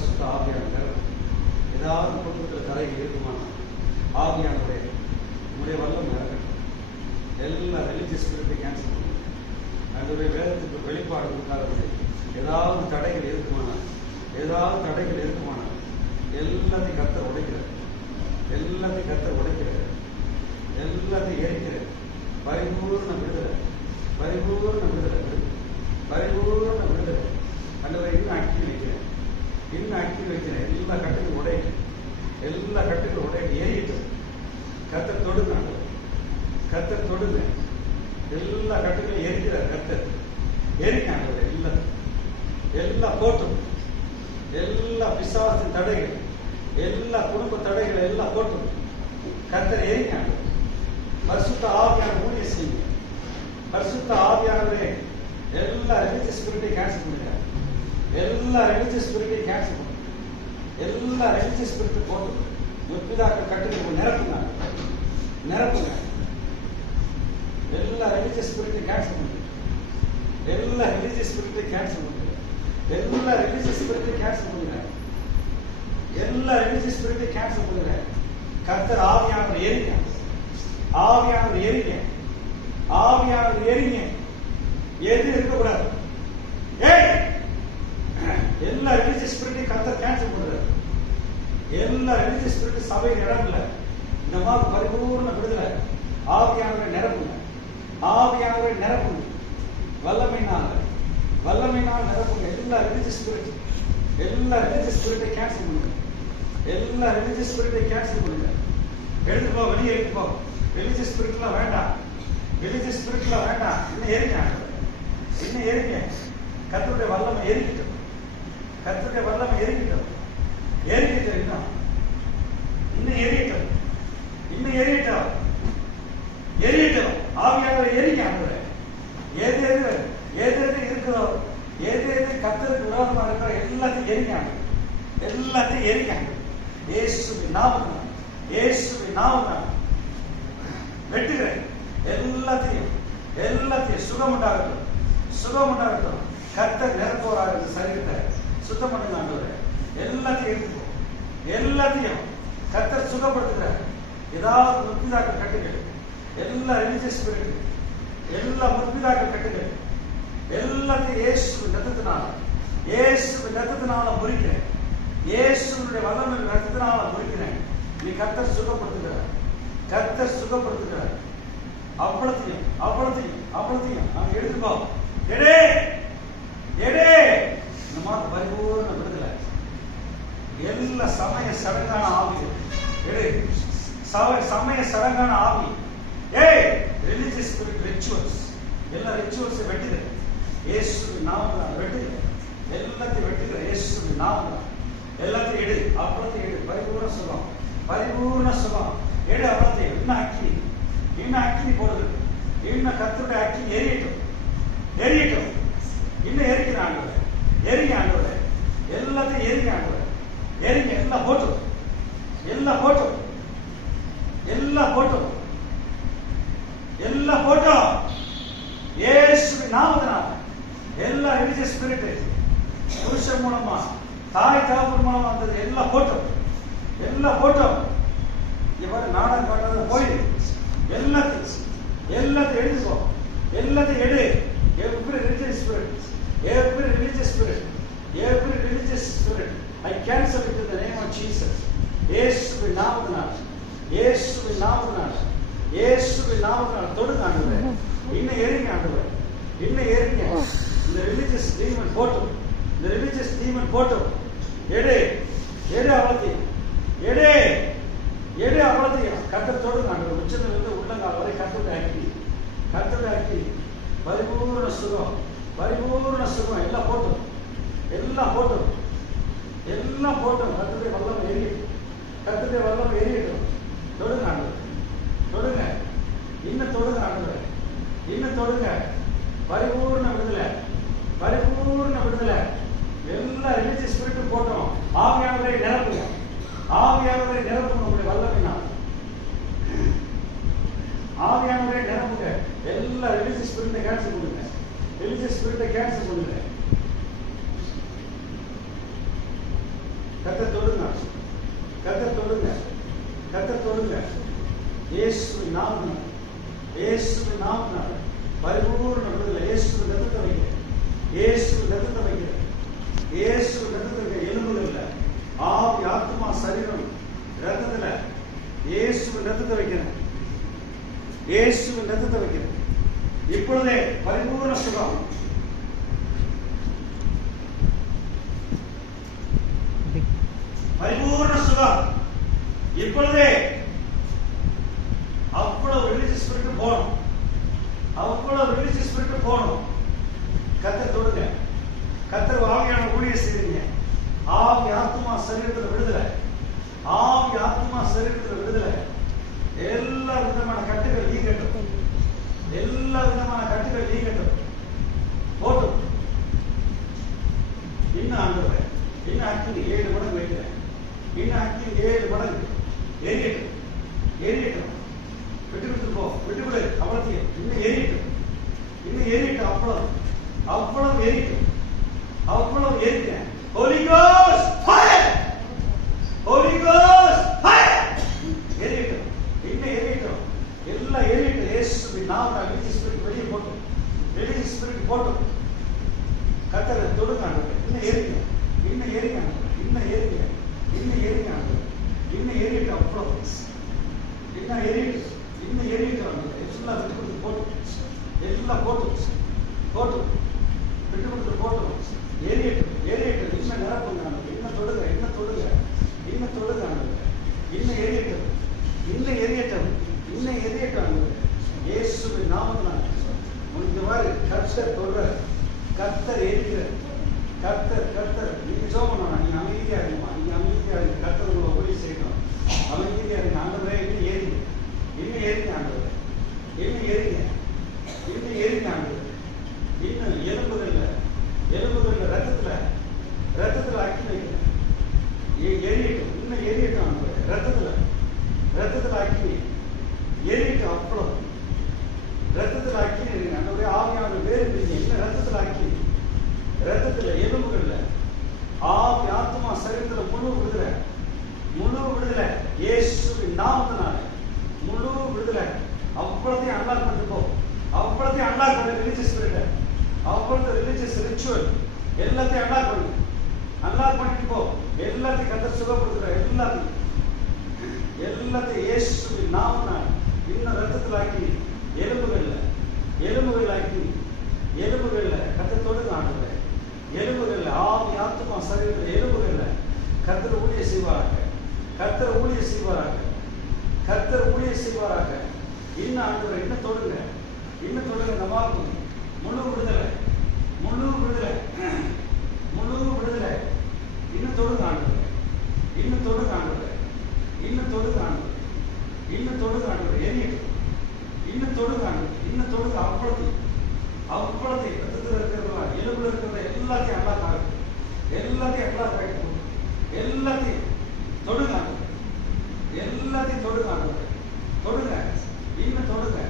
பரிசுத்த ஆவியானவர் ஏதாவது குடும்பத்தில் கரையில் இருக்குமானா ஆவியானவரே உங்களுடைய வல்லம் இறக்கட்டும். எல்லா ரிலீஜியஸ் ஸ்பிரிட்டை கேன்சல் பண்ணுங்க. அதனுடைய வேதத்துக்கு வெளிப்பாடு கொடுக்காதது ஏதாவது தடைகள் இருக்குமானா எல்லாத்தையும் கர்த்தர் உடைக்கிறார். எல்லாத்தையும் எரிக்கிறார். பரிபூர்ண விடுதலை. அல்லது இன்னும் அக்கி வைக்கிறேன். எல்லா கட்டுகளும் உடையிட்டு ஏறிட்டு கர்த்தர் தொடுங்க. எல்லா கட்டுகளும் எரிக்கிறார். கர்த்தர் எரிங்க. எல்லா போட்டும் எல்லா பிசாசின் தடைகள், எல்லா குடும்ப தடைகள் எல்லாம் போட்டும் கர்த்தர் எரிங்க. பரிசுத்த ஆவியான ஊழியம் செய்யுங்க. பரிசுத்த ஆவியானவரே எல்லா ரிலீஜியஸ் ஸ்பிரிட்டையும் கேன்சல் பண்ணுங்க. எல்லா ரிலீஜியஸ் ஸ்பிரிட்டை போட்டு முற்பிதாக்கள் கட்டுக்கு நிரப்புங்க. எல்லா ரிலீஜியஸ் ஸ்பிரிட்டையும் கேன்சல் பண்ணுங்க. எல்லா ரிலீஜியஸ் ஸ்பிரிட்டையும் கேன்சல் பண்ணுங்க. கர்த்தர் ஆவியானவர் எரிங்க. எது இருக்கக்கூடாது. எல்லா ரிலீஜியஸ் ஸ்பிரிட்டையும் கர்த்தர் கேன்சல் பண்றாரு. எல்லா ரிலீஜியஸ் ஸ்பிரிட் சபையில் இடம் இல்லை. இந்த மாதிரி பரிபூர்ண விடுதலை. ஆவியானவரை நிரப்புங்க. வல்லமையினால் நிரப்புங்க. எல்லா ரிலீஜியஸ் ஸ்பிரிட்டை கேன்சல் பண்ணுங்க. எடுத்துக்கோ, வெளியே எடுத்துக்கோ. ரிலீஜியஸ் ஸ்பிரிட்லாம் வேண்டாம். இன்னும் எரிங்க. கர்த்தருடைய வல்லமை எரிக்கட்டும். இன்னும் எரியட்டும். ஆவியானவரை எரிங்க. ஏது இருக்குதோ, எது கர்த்தருக்கு விரோதமா இருக்கிற எல்லாத்தையும் எரிங்க. இயேசுவின் நாமத்தினால் வெட்டுகிறேன். எல்லாத்தையும் சுகம் உண்டாகட்டும். கர்த்தர் நிரப்புவாராக. இந்த சரீரத்தை சுத்தம் பண்ணுங்க ஆண்டவரே. எல்லாத்தையும் எடுத்துக்கோ. எல்லாத்தையும் கர்த்தர் சுகப்படுத்துகிறார். ஏதாவது முற்பிதாக்கள் கட்டுகள், எல்லா ரிலீஜியஸ் ஸ்பிரிட், எல்லா முற்பிதாக்கள் கட்டுகள் எல்லாத்தையும் இயேசுவின் ரத்தத்தினால முறிக்கிறேன். இயேசுவினுடைய வல்லமையின் ரத்தத்தினால முறிக்கிறேன். நீ கர்த்தர் சுகப்படுத்துகிறார். அவ்வளத்தையும் அவன் எடுத்துக்கோ. இந்த மாதிரி பரிபூர்ண விடுதலை. எல்லா சமய சடங்கான ஆவி ரிலீஜியஸ் ஸ்பிரிட் ரிச்சுவல்ஸ், எல்லா ரிச்சுவல்ஸை வெட்டுகிறேன். இயேசுவின் நாமத்தினால் வெட்டுகிறேன். எல்லாத்தையும் வெட்டுகிறேன். இயேசுவின் நாமத்தினால் எல்லாத்தையும் எடு. அவ்வளத்தையும் எடு. பரிபூர்ண சுகம் எடு. அவ்வளத்தையும் இன்னும் அக்கினி போடுது. இன்னும் கர்த்தருடைய அக்கினி எரியட்டும். இன்னும் எரிக்கிறேன் ஆண்டவரே. எரிங்க ஆண்டவரே. எல்லாத்தையும் எரிங்க ஆண்டவரே. எரிங்க. எல்லாம் போட்டும். இயேசுவின் நாமத்தினால் எல்லா ரிலீஜியஸ் ஸ்பிரிட் புருஷன் மூலமா, தாய் தகப்பன் மூலமா வந்தது எல்லாம் போட்டோம். இவர் நாடகம் காட்டுறது போயிடு. எல்லாத்தையும் எடுத்துக்கோ. எல்லாத்தையும் எடு. Every religious spirit, I cancel it in the name of Jesus. இயேசுவின் நாமத்தினால் தொடுங்க ஆண்டவரே. இன்னும் எரிங்க ஆண்டவரே. இந்த ரிலீஜியஸ் டீமன் போட்டும். எடு அவ்வளத்தையும். கர்த்தர் தொடுங்க ஆண்டவரே. உச்சத்திலிருந்து உள்ளங்கால் வரை கர்த்தருடைய அக்கினி. பரிபூர்ண சுகம். எல்லாம் போட்டும். கர்த்தருடைய வல்லமை எரியட்டும். தொடுங்க ஆண்டவரே. இன்னும் தொடுங்க. பரிபூர்ண விடுதலை. எல்லா ரிலீஜியஸ் ஸ்பிரிட்டும் போட்டோம். ஆவியானவரை நிரப்புங்க. உங்களுடைய வல்லமையினால். ஆவியானவரை நிரப்புங்க. எல்லா ரிலீஜியஸ் ஸ்பிரிட்டை கேன்சல் பண்ணுங்க. தொடுங்க. இயேசுவின் நாமத்தினால, இயேசுவின் நாமத்தினால பரிபூர்ண விடுதலை. இயேசுவின் ரத்தத்தை வைக்கிறேன், இயேசுவின் ரத்தத்தை வைக்கிறேன், இயேசுவின் ரத்தத்தை வைக்கிறேன். எலும்புகள்ல ஆவி, ஆத்மா, சரீரம் ரத்தத்துல இயேசுவின் ரத்தத்தை வைக்கிறேன், இயேசுவின் ரத்தத்தை வைக்கிறேன். இப்பொழுதே பரிபூர்ண சுகம், பரிபூர்ண சுகம் இப்பொழுதே. அவ்வளவு ரிலீஜியஸ் ஸ்பிரிட் போகணும், அவ்வளவு ரிலீஜியஸ் ஸ்பிரிட் போகணும். கர்த்தர் தொடுங்க, கர்த்தர் ஆவியான ஊழியம் செய்யுங்க. ஆவி, ஆத்மா, சரீரத்தில் விடுதலை, ஆவி, ஆத்மா, சரீரத்தில் விடுதலை. எல்லா விதமான கட்டுகள் நீங்கட்டும், எல்லா விதமான கட்டுகள் நீங்கட்டும். போட்டும். இன்னும் ஆண்டவரே, இன்னும் அக்கினி 7 மடங்கு வைக்கிறேன், இன்னும் அக்கினி 7 மடங்கு எரியட்டும், எரியட்டும். விட்டு விட்டு போ, விட்டு விடு, அவ்வளோத்தையும் இன்னும் எரியட்டும், இன்னும் எரியட்டும். அவ்வளவு, அவ்வளவு எரியட்டும், அவ்வளவு எரிக்கிறேன். Holy Ghost fire, Holy Ghost fire. எரியட்டும், இன்னும் எரியட்டும், எல்லாம் எரியட்டும். இயேசுவின் நாமத்தால் ரிலீஜியஸ் ஸ்பிரிட் வெளியே போட்டும், ரிலீஜியஸ் ஸ்பிரிட் போட்டும். கர்த்தரை தொடுங்க ஆண்டவரே. இன்னும் எரிங்க, இன்னும் எரிங்க ஆண்டவரே, இன்னும் எரிங்க, இன்னும் எரிங்க ஆண்டவரே, இன்னும் எரியட்டும். அவ்வளவு இன்னும் எரியட்டும், இன்னும் எரியட்டும் ஆண்டவரே. எல்லாம் விட்டு கொடுத்து போட்டும், எல்லாம் போட்டும், போட்டும், விட்டு கொடுத்து போட்டும். எரியட்டும், எரியட்டும். இன்னும் நிரப்புங்க ஆண்டவரே, இன்னும் தொடுங்க, இன்னும் தொடுங்க, இன்னும் தொடுங்க ஆண்டவரே. இன்னும் எரியட்டும், இன்னும் எரியட்டும், இன்னும் எரியட்டும் ஆண்டவரே. இயேசுவின் நாமத்தினால இந்த மாதிரி கர்த்தர் தொடுற, கர்த்தர் எரிகிற, கர்த்தர், கர்த்தர். நீங்க சோமனா, நீங்க அமைதியா இருக்குமா, நீங்க அமைதியா இருக்கு. கர்த்தர் உங்களை உதவி செய்யணும், அமைதியா இருக்கு. ஆண்டவரே இன்னும் ஏறிங்க, இன்னும் ஏறிங்க ஆண்டவரே, இன்னும் ஏறிங்க, இன்னும் ஏறிங்க ஆண்டவரே. இன்னும் எலும்புகள்ல, எலும்புகள்ல ரத்தத்துல, ரத்தத்துல அக்கி வைக்கிறேன். எரியட்டும், இன்னும் எரியட்டும் ஆண்டவரே. ரத்தத்துல, ரத்தத்துல அக்கி எரியட்டும். அவ்வளவு ரத்தத்துல அக்கி ஆண்டவரே. ஆவியான வேறு இன்னும் ரத்தத்துல அக்கி, ரத்தத்துல, எலும்புகள்ல ஆவி, ஆத்மா, சரீரத்துல முழு விடுதலை, முழு விடுதலை. இயேசுவின் நாமத்தினால முழு விடுதலை. அவ்வளத்தையும் அன்லாக் பண்ணிட்டு போ, அவ்வளத்தையும் அன்லாக் பண்ண. ரிலீஜியஸ் ஸ்பிரிட், அவ்வளவு ரிலீஜியஸ் ரிச்சுவல் எல்லாத்தையும் அன்லாக் பண்ணு, அன்லாக் பண்ணிட்டு போ. எல்லாத்தையும் கர்த்தர் சுகப்படுத்துற, எல்லாத்தையும், எல்லாத்தையும் இயேசுவின் நாமத்தினால இன்னும் ரத்தத்தில் ஆக்கி, எலும்புகள்ல, எலும்புகள் ஆக்கி, எலும்புகள்ல கர்த்தர் தொடுங்க ஆண்டவரே. எலும்புகள்ல ஆவி, ஆத்மா, சரீரத்தில் எலும்புகள்ல கர்த்தர் ஊழிய செய்வாராக, கர்த்தர் ஊழிய செய்வாராக, கர்த்தர் ஊழிய செய்வாராக. இன்னும் ஆண்டவரே, இன்னும் தொடுங்க, இன்னும் தொடுங்க. நமக்கு முழு விடுதலை, முழு விடுதலை, முழு விடுதலை. இன்னும் தொடுங்க ஆண்டவரே, இன்னும் தொடுங்க ஆண்டவரே, இன்னும் தொடுங்க ஆண்டவரே, இன்னும் தொடுங்க ஆண்டவரே. எரியட்டும், இன்னும் தொடுங்க ஆண்டவரே, இன்னும் தொடுங்க. அவ்வளவு, அவ்வளவு ரத்தத்தில் இருக்கிறதா, எலும்புல இருக்கிறத எல்லாத்தையும் அன்லாக் ஆகும், எல்லாத்தையும் அன்லாக் ஆகிடும். எல்லாத்தையும் தொடுங்க ஆண்டவரே, எல்லாத்தையும் தொடுங்க ஆண்டவரே. தொடுங்க, இன்னும் தொடுங்க,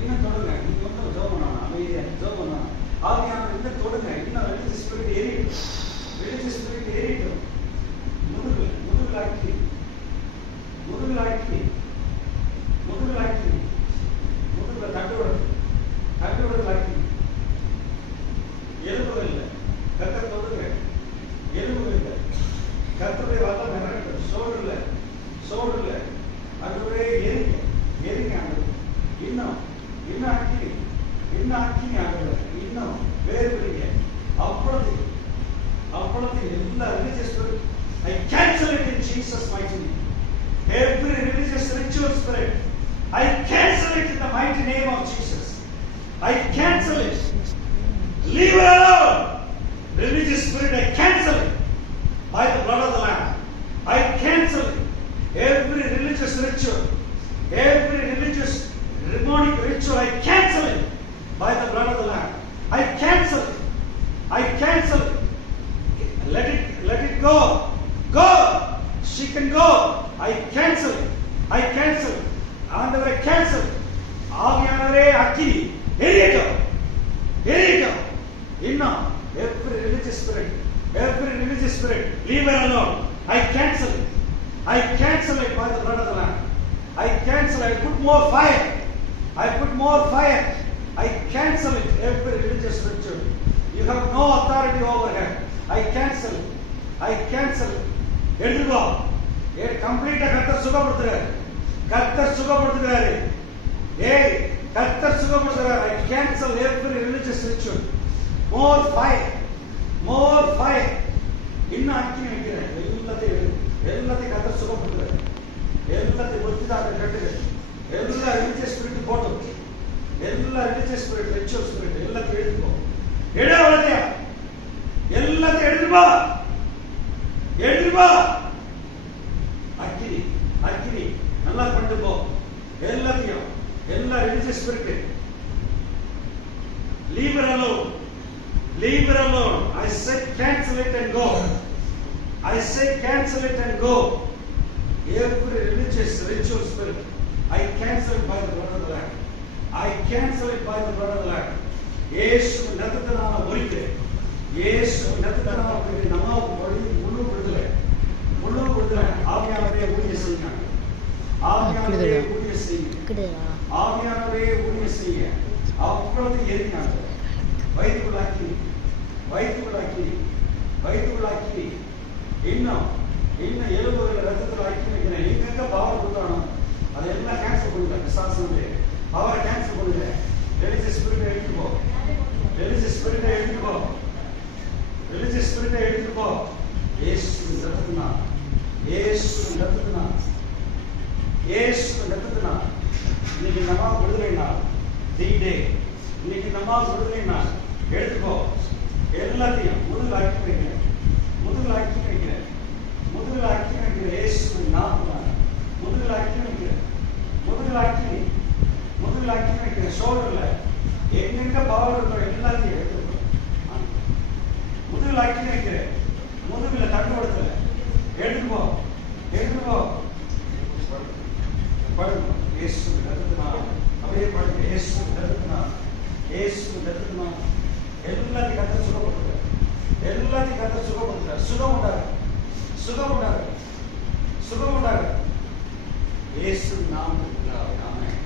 இன்னும் தொடுங்க. நீங்க வந்து ஜோமனா, அமைதியா ஜோமனா. ஆவியான இன்னும் தொடுங்க. இன்னும் ரிலீஜியஸ் ஸ்பிரிட் எரியட்டும், ரிலீஜியஸ் ஸ்பிரிட் எரியட்டும். முதுகு, முதுகுலாக்கி, முதுகுலாக்கி, முதுகுலாக்கி, முதுகுல தட்டுவது, தட்டுவதலாக்கி. எலும்புகள்ல கர்த்தர் தொடுங்க, எலும்புகள்ல கர்த்தருடைய வல்லம் இறங்கட்டும். சோடுல, சோடுல ஆண்டவரே எரிங்க, எரிங்க ஆண்டவரே. இன்னும், இன்னும் அக்கினி, இன்னும் அக்கினி ஆண்டவரே. இன்னும் வேறு பிடிங்க. அவ்வளவு, அவ்வளவு எல்லா religious spirit I cancel it in Jesus' mighty name. Every religious ritual spirit, I cancel it in the mighty name of Jesus. I cancel it. Leave it alone. Religious spirit, I cancel it by the blood of the Lamb. I cancel it. Every religious ritual, every religious demonic ritual, I cancel it by the blood of the Lamb. I cancel it. I cancel it. Let it go. Go. She can go. I cancel it. I cancel it. ஆண்டவரே cancel. ஆவியானவரே அக்கினி எரியட்டும், எரியட்டும். இன்னும் every religious spirit, every religious spirit, leave it alone. I cancel it. I cancel it by the blood of the Lamb. I cancel. I put more fire. I put more fire. I cancel it. Every religious ritual. You have no authority over her. I cancel it. I cancel it. எடுத்துக்கோ. கம்ப்ளீட்டா கர்த்தர் சுகப்படுத்துறாரு. கர்த்தர் சுகப்படுத்துறாரு. ஏய் கர்த்தர் சுகப்படுத்துறாரு. I cancel every religious ritual. More fire. More fire. இன்னும் அக்கினி வைக்கிறேன். எல்லாத்தையும் கர்த்தர் சுகப்படுத்துறாரு. எல்லாத்தையும் ஒத்திதாக கட்டுங்க. எல்லா ரிலிஜியஸ் ஸ்பிரிட் போடும். எல்லா ரிலிஜியஸ் ஸ்பிரிட், ரிச்சுவல் ஸ்பிரிட் எல்லாத்தையும் எடுத்துக்கோ. எடு அவளையா. எல்லாத்தையும் எடுத்துப்பா. எடுத்துப்பா. அக்கினி அக்கினி நல்லா கொண்டு போ. எல்லாத்தையும் எல்லா religious spirit leave her alone. Leave her alone. I say cancel it and go. I say cancel it and go. Every religious ritual spirit, I cancel it by the blood of the Lamb. I cancel it by the blood of the Lamb. Yesu nathana morike. Yesu nathana morike. Nama mulu vidule. Mulu vidule. ஆவியானவரே ஊழிய செய்யுங்க. ஆவியானவரே ஊழிய செய்யுங்க. ஆவியானவரே ஊழிய செய்யுங்க. அப்பொழுது எரினாங்க. வைத்துக்குள்ளாக்கி வைத்துக்குள்ளாக்கி வைத்துக்குள்ளாக்கி இன்னும் எலும்புகள் ரத்தத்தில் ஆக்கி வைக்கிறேன். எங்கெங்க பவர் கொடுத்தானோ அதெல்லாம் கேன்சல் பண்ணுங்க. விசுவாசமே பவரை கேன்சல் பண்ணுங்க. ரிலிஜியஸ் ஸ்பிரிட்டை எடுத்துட்டு போ. ரிலிஜியஸ் ஸ்பிரிட்டை எடுத்துட்டு போ. ரிலிஜியஸ் ஸ்பிரிட்டை எடுத்துட்டு போ. இயேசுவின் ரத்தத்தினால் இயேசுவின் ரத்தத்தினால் இயேசுவின் ரத்தத்தினால் இன்னைக்கு நம்ம விடுதலை நாள். தி டே. இன்னைக்கு நம்ம விடுதலை நாள். எடுத்துக்கோ. எல்லாத்தையும் முதுகில் ஆக்கி வைக்கிறேன். முதுகில் ஆக்கி வைக்கிறேன். முதுகில் ஆக்கி வைக்கிறேன். இயேசுவின் நாமத்தினால் முதுகில் ஆக்கி வைக்கிறேன். முதுகில் ஆக்கி முதுகில் ஆக்கி வைக்கிறேன். ஷோல்டர்ல எங்கெங்க பவர் இருக்கோ எல்லாத்தையும் எடுத்துக்கோ. முதுகில் ஆக்கி வைக்கிறேன். முதுகில் தட்டுப்படுத்தல. எடுத்துக்கோ. எடுத்துக்கோ. படுங்க. இயேசுவின் ரத்தத்தினால் அப்படியே படுங்க. இயேசுவின் ரத்தத்தினால் இயேசுவின் ரத்தத்தினால் எல்லாத்தையும் கர்த்தர் சுகப்படுத்துறார். எல்லாத்தையும் கர்த்தர் சுகப்படுத்துறார். சுகம் உண்டாரு. சுகம் உண்டாரு. சுகம் உண்டாரு. இயேசுவின் நாமத்தில்